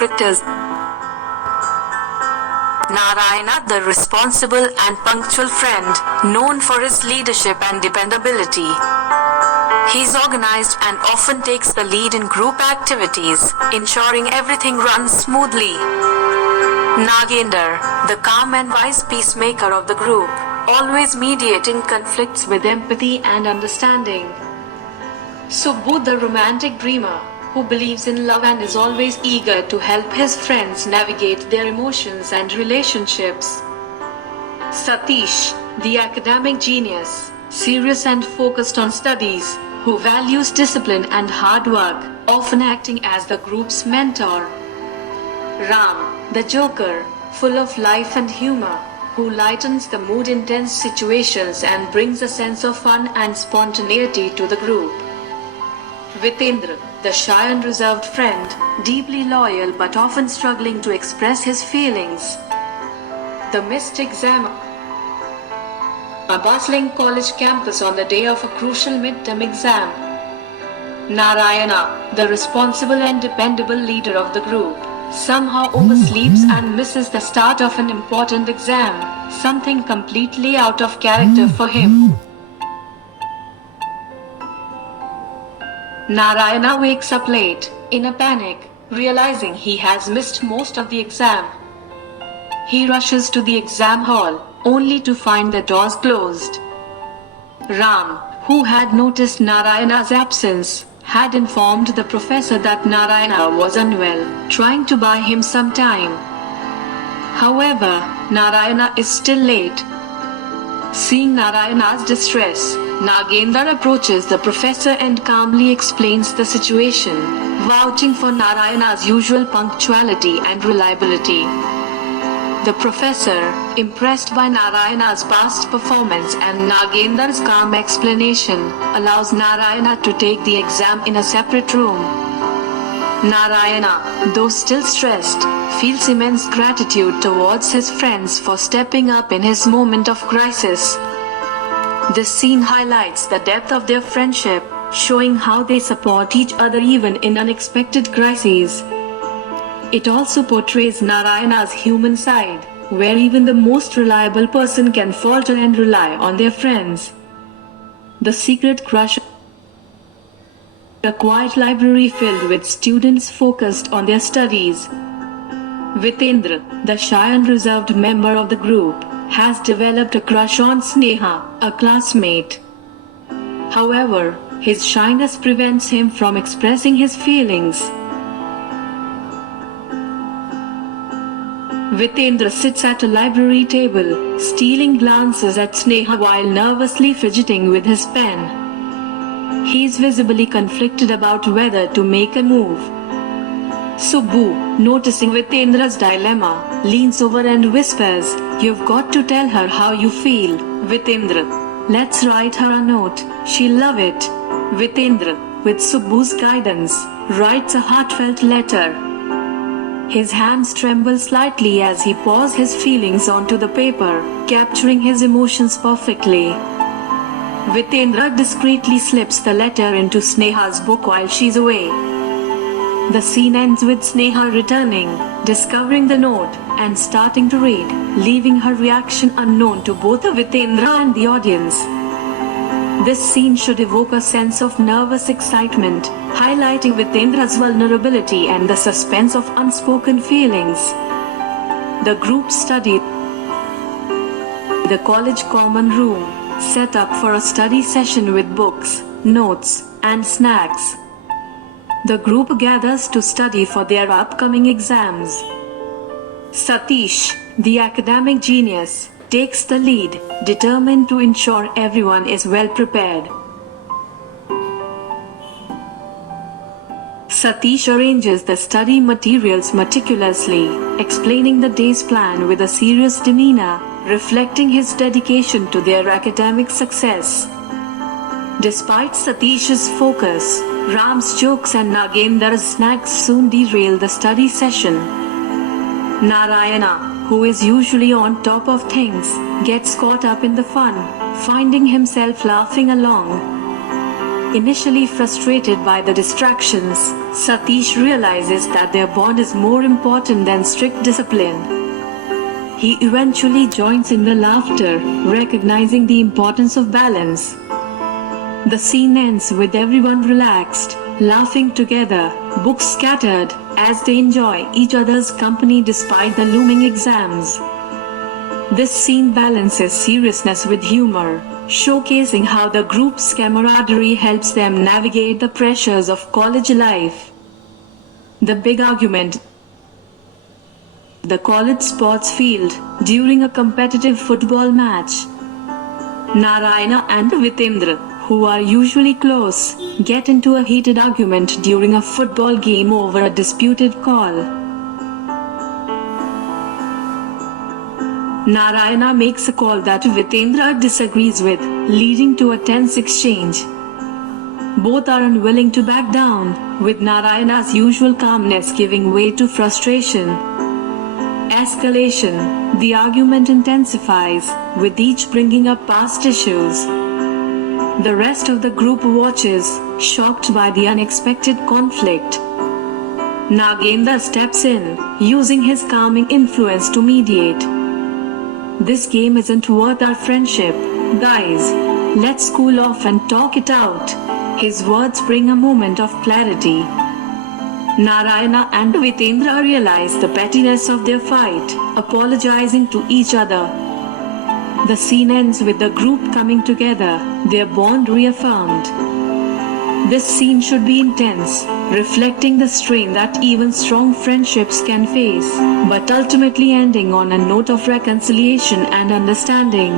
criticism. Narayana, the responsible and punctual friend, known for his leadership and dependability. He's organized and often takes the lead in group activities, ensuring everything runs smoothly. Nagender, the calm and wise peacemaker of the group, always mediating conflicts with empathy and understanding. Subbu, the romantic dreamer, who believes in love and is always eager to help his friends navigate their emotions and relationships. Satish, the academic genius, serious and focused on studies, who values discipline and hard work, often acting as the group's mentor. Ram, the joker, full of life and humor, who lightens the mood in tense situations and brings a sense of fun and spontaneity to the group. Vitendra, the shy and reserved friend, deeply loyal but often struggling to express his feelings. The missed exam. A bustling college campus on the day of a crucial midterm exam. Narayana, the responsible and dependable leader of the group, somehow oversleeps and misses the start of an important exam, something completely out of character for him. Narayana wakes up late, in a panic, realizing he has missed most of the exam. He rushes to the exam hall, only to find the doors closed. Ram, who had noticed Narayana's absence, had informed the professor that Narayana was unwell, trying to buy him some time. However, Narayana is still late. Seeing Narayana's distress, Nagender approaches the professor and calmly explains the situation, vouching for Narayana's usual punctuality and reliability. The professor, impressed by Narayana's past performance and Nagender's calm explanation, allows Narayana to take the exam in a separate room. Narayana, though still stressed, feels immense gratitude towards his friends for stepping up in his moment of crisis. This scene highlights the depth of their friendship, showing how they support each other even in unexpected crises. It also portrays Narayana's human side, where even the most reliable person can falter and rely on their friends. The Secret Crush. A quiet library filled with students focused on their studies. Vitendra, the shy and reserved member of the group, has developed a crush on Sneha, a classmate. However, his shyness prevents him from expressing his feelings. Vitendra sits at a library table, stealing glances at Sneha while nervously fidgeting with his pen. He is visibly conflicted about whether to make a move. Subbu, noticing Vitendra's dilemma, leans over and whispers, "You've got to tell her how you feel, Vitendra. Let's write her a note, she'll love it." Vitendra, with Subbu's guidance, writes a heartfelt letter. His hands tremble slightly as he pours his feelings onto the paper, capturing his emotions perfectly. Vitendra discreetly slips the letter into Sneha's book while she's away. The scene ends with Sneha returning, discovering the note, and starting to read, leaving her reaction unknown to both Vitendra and the audience. This scene should evoke a sense of nervous excitement, highlighting Vitendra's vulnerability and the suspense of unspoken feelings. The group studied the college common room, set up for a study session with books, notes, and snacks. The group gathers to study for their upcoming exams. Satish, the academic genius, takes the lead, determined to ensure everyone is well prepared. Satish arranges the study materials meticulously, explaining the day's plan with a serious demeanor, reflecting his dedication to their academic success. Despite Satish's focus, Ram's jokes and Nagender's snacks soon derail the study session. Narayana, who is usually on top of things, gets caught up in the fun, finding himself laughing along. Initially frustrated by the distractions, Satish realizes that their bond is more important than strict discipline. He eventually joins in the laughter, recognizing the importance of balance. The scene ends with everyone relaxed, laughing together, books scattered, as they enjoy each other's company despite the looming exams. This scene balances seriousness with humor, showcasing how the group's camaraderie helps them navigate the pressures of college life. The big argument. The college sports field, during a competitive football match. Narayana and Vitendra, who are usually close, get into a heated argument during a football game over a disputed call. Narayana makes a call that Vitendra disagrees with, leading to a tense exchange. Both are unwilling to back down, with Narayana's usual calmness giving way to frustration. Escalation. The argument intensifies, with each bringing up past issues. The rest of the group watches, shocked by the unexpected conflict. Nagendra steps in, using his calming influence to mediate. This game isn't worth our friendship, guys. Let's cool off and talk it out. His words bring a moment of clarity. Narayana and Vitendra realize the pettiness of their fight, apologizing to each other. The scene ends with the group coming together, their bond reaffirmed. This scene should be intense, reflecting the strain that even strong friendships can face, but ultimately ending on a note of reconciliation and understanding.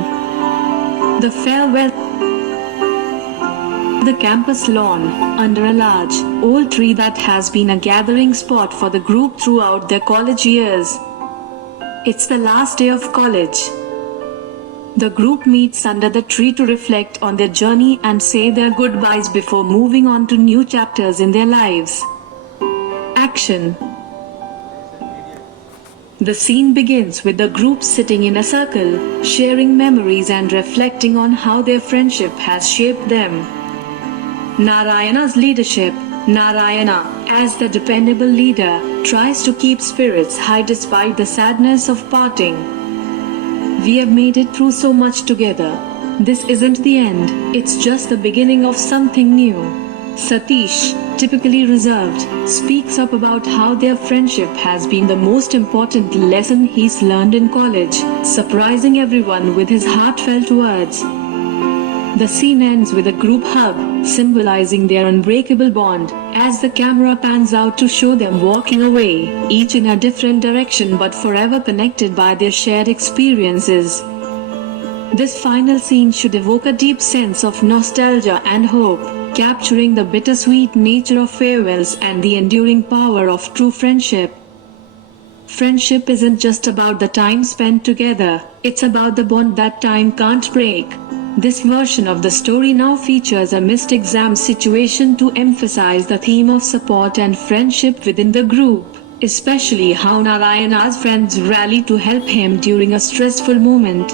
The farewell. The campus lawn, under a large, old tree that has been a gathering spot for the group throughout their college years. It's the last day of college. The group meets under the tree to reflect on their journey and say their goodbyes before moving on to new chapters in their lives. Action. The scene begins with the group sitting in a circle, sharing memories and reflecting on how their friendship has shaped them. Narayana's leadership. Narayana, as the dependable leader, tries to keep spirits high despite the sadness of parting. We have made it through so much together. This isn't the end, it's just the beginning of something new. Satish, typically reserved, speaks up about how their friendship has been the most important lesson he's learned in college, surprising everyone with his heartfelt words. The scene ends with a group hug, symbolizing their unbreakable bond, as the camera pans out to show them walking away, each in a different direction but forever connected by their shared experiences. This final scene should evoke a deep sense of nostalgia and hope, capturing the bittersweet nature of farewells and the enduring power of true friendship. Friendship isn't just about the time spent together, it's about the bond that time can't break. This version of the story now features a missed exam situation to emphasize the theme of support and friendship within the group, especially how Narayana's friends rally to help him during a stressful moment.